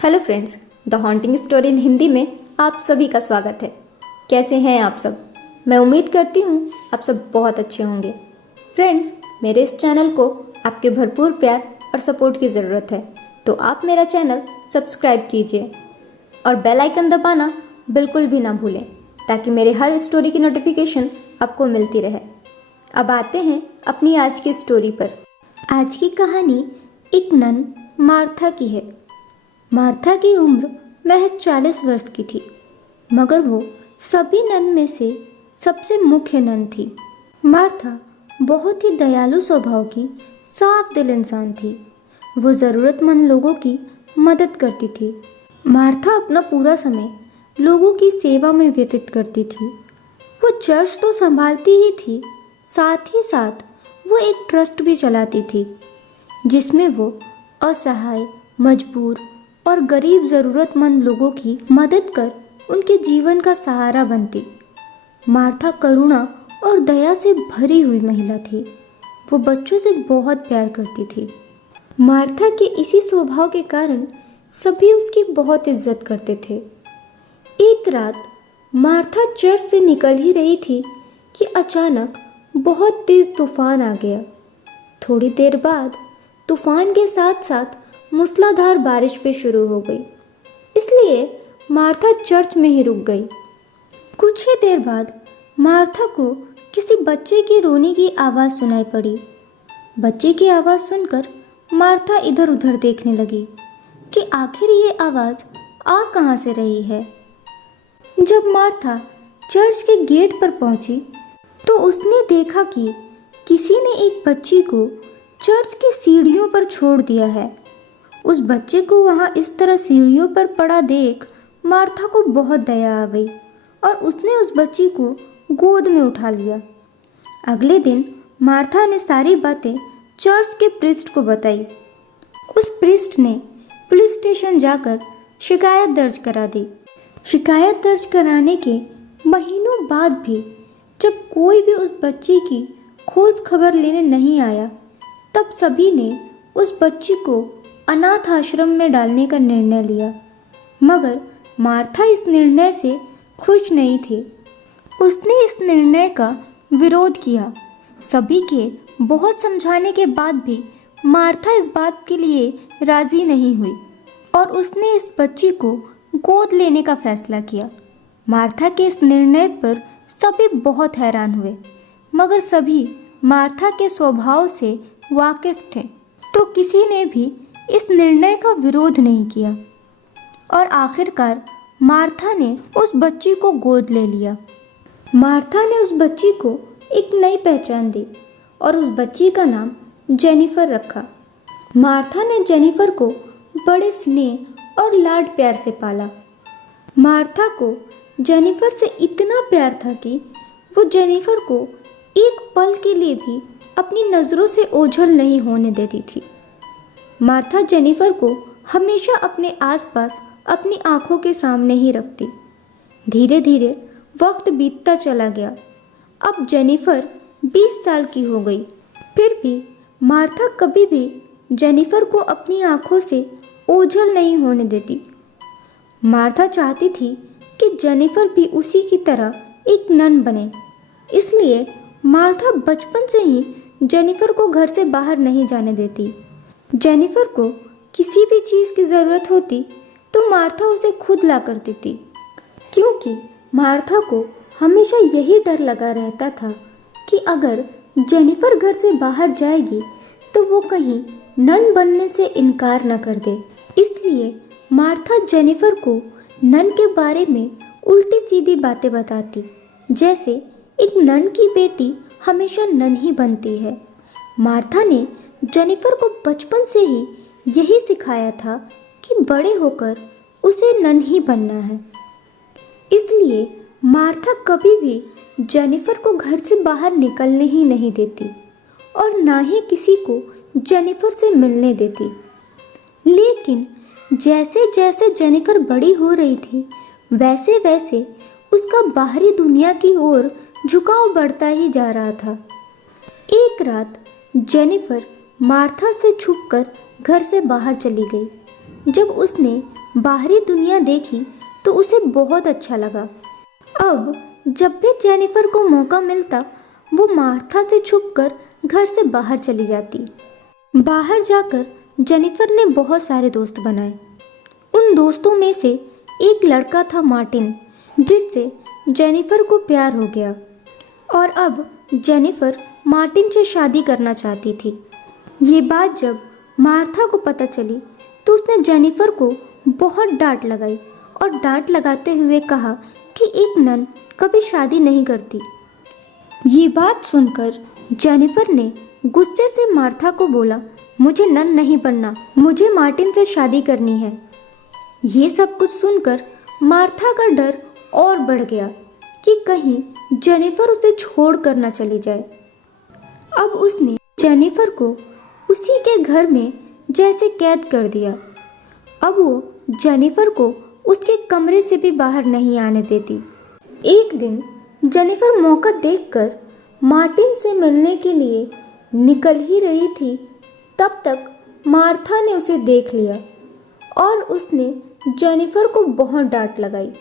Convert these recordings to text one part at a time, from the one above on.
Hello friends, the haunting story in Hindi में आप सभी का स्वागत है। कैसे हैं आप सब? मैं उम्मीद करती हूँ आप सब बहुत अच्छे होंगे। फ्रेंड्स, मेरे इस चैनल को आपके भरपूर प्यार और सपोर्ट की ज़रूरत है, तो आप मेरा चैनल सब्सक्राइब कीजिए और बेल आइकन दबाना बिल्कुल भी ना भूलें, ताकि मेरे हर स्टोरी की नोटिफिकेशन आपको मिलती रहे। अब आते हैं अपनी आज की स्टोरी पर। आज की कहानी एक नन मार्था की है। मार्था की उम्र महज 40 वर्ष की थी, मगर वो सभी नन में से सबसे मुख्य नन थी। मार्था बहुत ही दयालु स्वभाव की साफ दिल इंसान थी। वो ज़रूरतमंद लोगों की मदद करती थी। मार्था अपना पूरा समय लोगों की सेवा में व्यतीत करती थी। वो चर्च तो संभालती ही थी, साथ ही साथ वो एक ट्रस्ट भी चलाती थी, जिसमें वो असहाय, मजबूर और गरीब ज़रूरतमंद लोगों की मदद कर उनके जीवन का सहारा बनती। मार्था करुणा और दया से भरी हुई महिला थी। वो बच्चों से बहुत प्यार करती थी। मार्था के इसी स्वभाव के कारण सभी उसकी बहुत इज्जत करते थे। एक रात मार्था चर्च से निकल ही रही थी कि अचानक बहुत तेज तूफान आ गया। थोड़ी देर बाद तूफान के साथ साथ मूसलाधार बारिश भी शुरू हो गई, इसलिए मार्था चर्च में ही रुक गई। कुछ ही देर बाद मार्था को किसी बच्चे की रोने की आवाज़ सुनाई पड़ी। बच्चे की आवाज़ सुनकर मार्था इधर उधर देखने लगी कि आखिर ये आवाज़ आ कहाँ से रही है। जब मार्था चर्च के गेट पर पहुंची तो उसने देखा कि किसी ने एक बच्ची को चर्च की सीढ़ियों पर छोड़ दिया है। उस बच्चे को वहाँ इस तरह सीढ़ियों पर पड़ा देख मार्था को बहुत दया आ गई और उसने उस बच्ची को गोद में उठा लिया। अगले दिन मार्था ने सारी बातें चर्च के प्रीस्ट को बताई। उस प्रीस्ट ने पुलिस स्टेशन जाकर शिकायत दर्ज करा दी। शिकायत दर्ज कराने के महीनों बाद भी जब कोई भी उस बच्ची की खोज खबर लेने नहीं आया, तब सभी ने उस बच्ची को अनाथ आश्रम में डालने का निर्णय लिया। मगर मार्था इस निर्णय से खुश नहीं थी। उसने इस निर्णय का विरोध किया। सभी के बहुत समझाने के बाद भी मार्था इस बात के लिए राज़ी नहीं हुई और उसने इस बच्ची को गोद लेने का फैसला किया। मार्था के इस निर्णय पर सभी बहुत हैरान हुए, मगर सभी मार्था के स्वभाव से वाकिफ थे, तो किसी ने भी इस निर्णय का विरोध नहीं किया और आखिरकार मार्था ने उस बच्ची को गोद ले लिया। मार्था ने उस बच्ची को एक नई पहचान दी और उस बच्ची का नाम जेनिफर रखा। मार्था ने जेनिफर को बड़े स्नेह और लाड प्यार से पाला। मार्था को जेनिफर से इतना प्यार था कि वो जेनिफर को एक पल के लिए भी अपनी नज़रों से ओझल नहीं होने देती थी। मार्था जेनिफर को हमेशा अपने आसपास अपनी आंखों के सामने ही रखती। धीरे धीरे वक्त बीतता चला गया। अब जेनिफर 20 साल की हो गई, फिर भी मार्था कभी भी जेनिफर को अपनी आंखों से ओझल नहीं होने देती। मार्था चाहती थी कि जेनिफर भी उसी की तरह एक नन बने, इसलिए मार्था बचपन से ही जेनिफर को घर से बाहर नहीं जाने देती। जेनिफर को किसी भी चीज़ की ज़रूरत होती तो मार्था उसे खुद ला कर देती, क्योंकि मार्था को हमेशा यही डर लगा रहता था कि अगर जेनिफर घर से बाहर जाएगी तो वो कहीं नन बनने से इनकार न कर दे। इसलिए मार्था जेनिफर को नन के बारे में उल्टी सीधी बातें बताती, जैसे एक नन की बेटी हमेशा नन ही बनती है। मार्था ने जेनिफर को बचपन से ही यही सिखाया था कि बड़े होकर उसे नन ही बनना है। इसलिए मार्था कभी भी जेनिफर को घर से बाहर निकलने ही नहीं देती और ना ही किसी को जेनिफर से मिलने देती। लेकिन जैसे जैसे जेनिफर बड़ी हो रही थी, वैसे वैसे उसका बाहरी दुनिया की ओर झुकाव बढ़ता ही जा रहा था। एक रात जेनिफर मार्था से छुपकर घर से बाहर चली गई। जब उसने बाहरी दुनिया देखी तो उसे बहुत अच्छा लगा। अब जब भी जेनिफर को मौका मिलता वो मार्था से छुपकर घर से बाहर चली जाती। बाहर जाकर जेनिफर ने बहुत सारे दोस्त बनाए। उन दोस्तों में से एक लड़का था मार्टिन, जिससे जेनिफर को प्यार हो गया और अब जेनिफर मार्टिन से शादी करना चाहती थी। ये बात जब मार्था को पता चली तो उसने जेनिफर को बहुत डांट लगाई और डांट लगाते हुए कहा कि एक नन कभी शादी नहीं करती। ये बात सुनकर जेनिफर ने गुस्से से मार्था को बोला, मुझे नन नहीं बनना, मुझे मार्टिन से शादी करनी है। ये सब कुछ सुनकर मार्था का डर और बढ़ गया कि कहीं जेनिफर उसे छोड़ कर न चली जाए। अब उसने जेनिफर को उसी के घर में जैसे कैद कर दिया। अब वो जेनिफर को उसके कमरे से भी बाहर नहीं आने देती। एक दिन जेनिफर मौका देखकर मार्टिन से मिलने के लिए निकल ही रही थी, तब तक मार्था ने उसे देख लिया और उसने जेनिफर को बहुत डांट लगाई।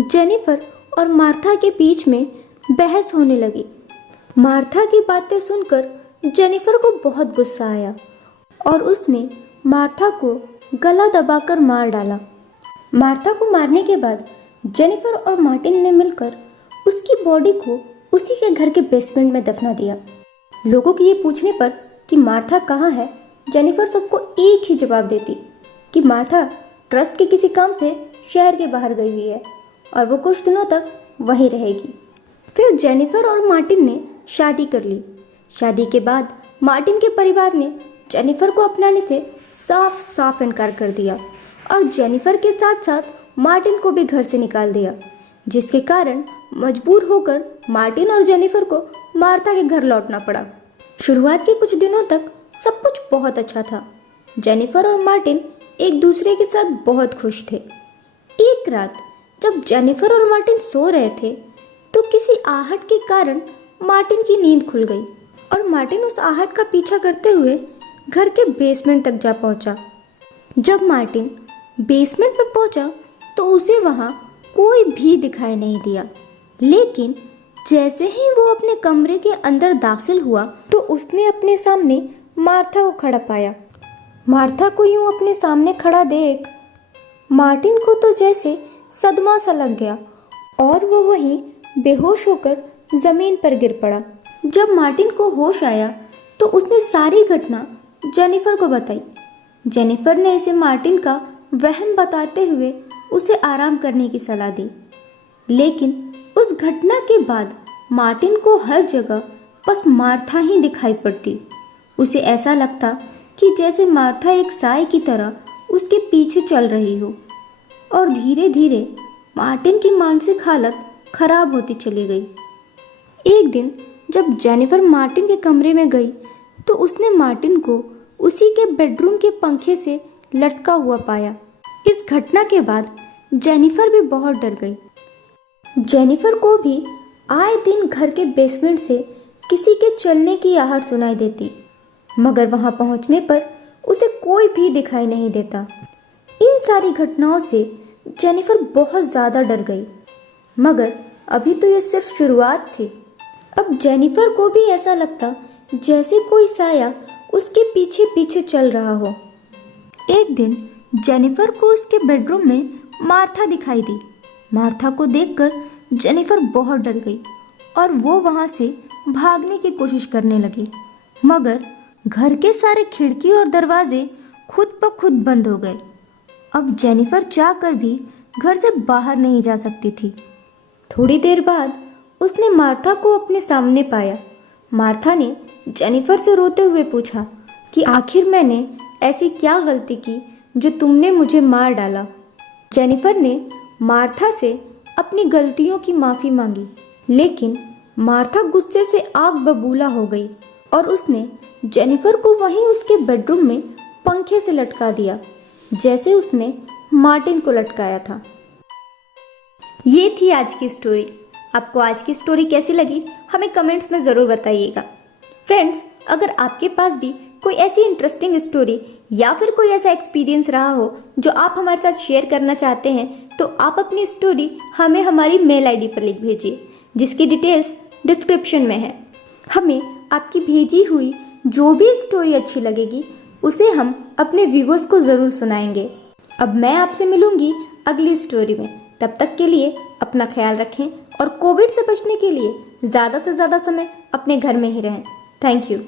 जेनिफर और मार्था के बीच में बहस होने लगी। मार्था की बातें सुनकर जेनिफर को बहुत गुस्सा आया और उसने मार्था को गला दबाकर मार डाला। मार्था को मारने के बाद जेनिफर और मार्टिन ने मिलकर उसकी बॉडी को उसी के घर के बेसमेंट में दफना दिया। लोगों के ये पूछने पर कि मार्था कहाँ है, जेनिफर सबको एक ही जवाब देती कि मार्था ट्रस्ट के किसी काम से शहर के बाहर गई हुई है और वो कुछ दिनों तक वहीं रहेगी। फिर जेनिफर और मार्टिन ने शादी कर ली। शादी के बाद मार्टिन के परिवार ने जेनिफर को अपनाने से साफ साफ इनकार कर दिया और जेनिफर के साथ साथ मार्टिन को भी घर से निकाल दिया, जिसके कारण मजबूर होकर मार्टिन और जेनिफर को मार्था के घर लौटना पड़ा। शुरुआत के कुछ दिनों तक सब कुछ बहुत अच्छा था। जेनिफर और मार्टिन एक दूसरे के साथ बहुत खुश थे। एक रात जब जेनिफर और मार्टिन सो रहे थे तो किसी आहट के कारण मार्टिन की नींद खुल गई और मार्टिन उस आहट का पीछा करते हुए घर के बेसमेंट तक जा पहुंचा। जब मार्टिन बेसमेंट में पहुंचा तो उसे वहां कोई भी दिखाई नहीं दिया, लेकिन जैसे ही वो अपने कमरे के अंदर दाखिल हुआ तो उसने अपने सामने मार्था को खड़ा पाया। मार्था को यूं अपने सामने खड़ा देख मार्टिन को तो जैसे सदमा सा लग गया और वो वहीं बेहोश होकर जमीन पर गिर पड़ा। जब मार्टिन को होश आया तो उसने सारी घटना जेनिफर को बताई। जेनिफर ने इसे मार्टिन का वहम बताते हुए उसे आराम करने की सलाह दी, लेकिन उस घटना के बाद मार्टिन को हर जगह बस मार्था ही दिखाई पड़ती। उसे ऐसा लगता कि जैसे मार्था एक साए की तरह उसके पीछे चल रही हो और धीरे धीरे मार्टिन की मानसिक हालत खराब होती चली गई। एक दिन जब जेनिफर मार्टिन के कमरे में गई तो उसने मार्टिन को उसी के बेडरूम के पंखे से लटका हुआ पाया। इस घटना के बाद जेनिफर भी बहुत डर गई। जेनिफर को भी आए दिन घर के बेसमेंट से किसी के चलने की आहट सुनाई देती, मगर वहां पहुंचने पर उसे कोई भी दिखाई नहीं देता। इन सारी घटनाओं से जेनिफर बहुत ज़्यादा डर गई, मगर अभी तो ये सिर्फ शुरुआत थी। अब जेनिफर को भी ऐसा लगता जैसे कोई साया उसके पीछे पीछे चल रहा हो। एक दिन जेनिफर को उसके बेडरूम में मार्था दिखाई दी। मार्था को देखकर जेनिफर बहुत डर गई और वो वहाँ से भागने की कोशिश करने लगी, मगर घर के सारे खिड़की और दरवाजे खुद ब खुद बंद हो गए। अब जेनिफर चाहकर भी घर से बाहर नहीं जा सकती थी। थोड़ी देर बाद उसने मार्था को अपने सामने पाया। मार्था ने जेनिफर से रोते हुए पूछा कि आखिर मैंने ऐसी क्या गलती की जो तुमने मुझे मार डाला। जेनिफर ने मार्था से अपनी गलतियों की माफ़ी मांगी, लेकिन मार्था गुस्से से आग बबूला हो गई और उसने जेनिफर को वहीं उसके बेडरूम में पंखे से लटका दिया, जैसे उसने मार्टिन को लटकाया था। ये थी आज की स्टोरी। आपको आज की स्टोरी कैसी लगी हमें कमेंट्स में ज़रूर बताइएगा। फ्रेंड्स, अगर आपके पास भी कोई ऐसी इंटरेस्टिंग स्टोरी या फिर कोई ऐसा एक्सपीरियंस रहा हो जो आप हमारे साथ शेयर करना चाहते हैं, तो आप अपनी स्टोरी हमें हमारी मेल आईडी पर लिख भेजिए, जिसकी डिटेल्स डिस्क्रिप्शन में है। हमें आपकी भेजी हुई जो भी स्टोरी अच्छी लगेगी उसे हम अपने व्यूवर्स को ज़रूर सुनाएंगे। अब मैं आपसे मिलूंगी अगली स्टोरी में। तब तक के लिए अपना ख्याल रखें और कोविड से बचने के लिए ज़्यादा से ज़्यादा समय अपने घर में ही रहें। Thank you.